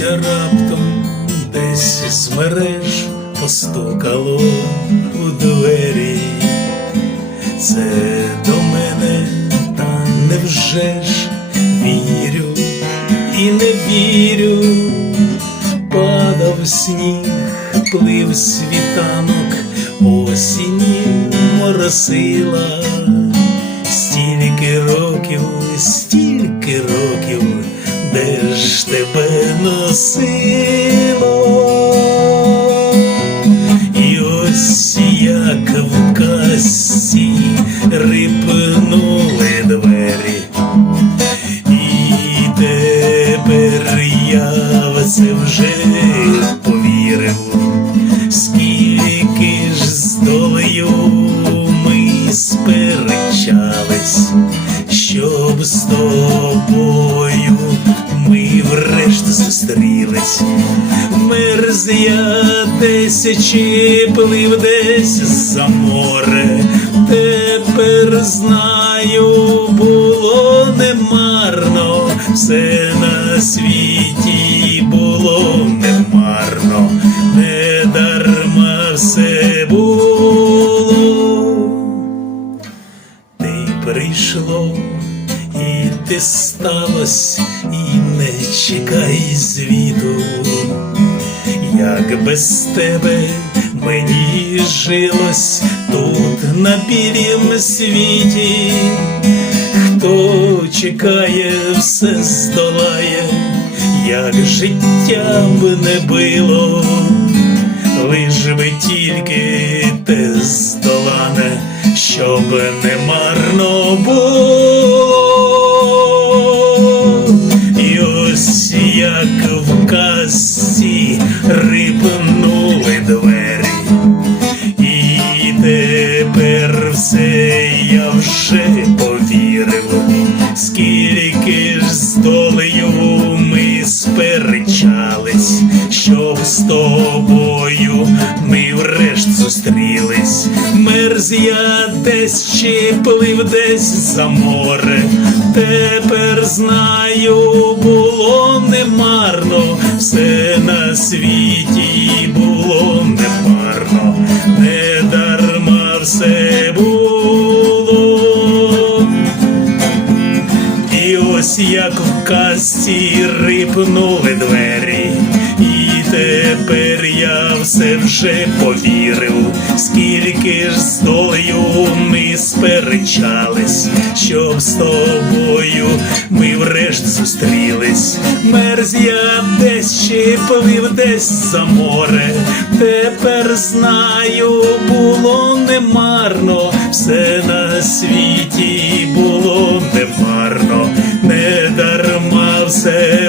раптом десь з мереж постукало у двері. Це до мене, та невже ж вірю і не вірю, падав сніг, плив світанок, осінь моросила, стільки років, стільки років, носило? І ось як в казці рипнули двері, і тепер я в це вже повірив, скільки ж з долею ми сперечались, щоб з тобою врешті зустрілись. Мерз я тисячі плив десь за море, тепер знаю, було немарно, все на світі було немарно, не дарма все було. Ти прийшло, і ти сталось, і не чекай звіту, як без тебе мені жилось тут на білім світі, хто чекає, все здолає, як життя б не було, лиш би тільки те здолане, щоб не марно було. З тобою. Ми врешті зустрілись. Мерз я десь чи плив десь за море, тепер знаю, було немарно, все на світі було немарно, не дарма все було. І ось як в казці рипнули двері, тепер я все вже повірив, скільки ж з долею ми сперечались, щоб з тобою ми врешті зустрілись. Мерз я десь чи плив десь за море, тепер знаю, було немарно, все на світі було немарно, не дарма все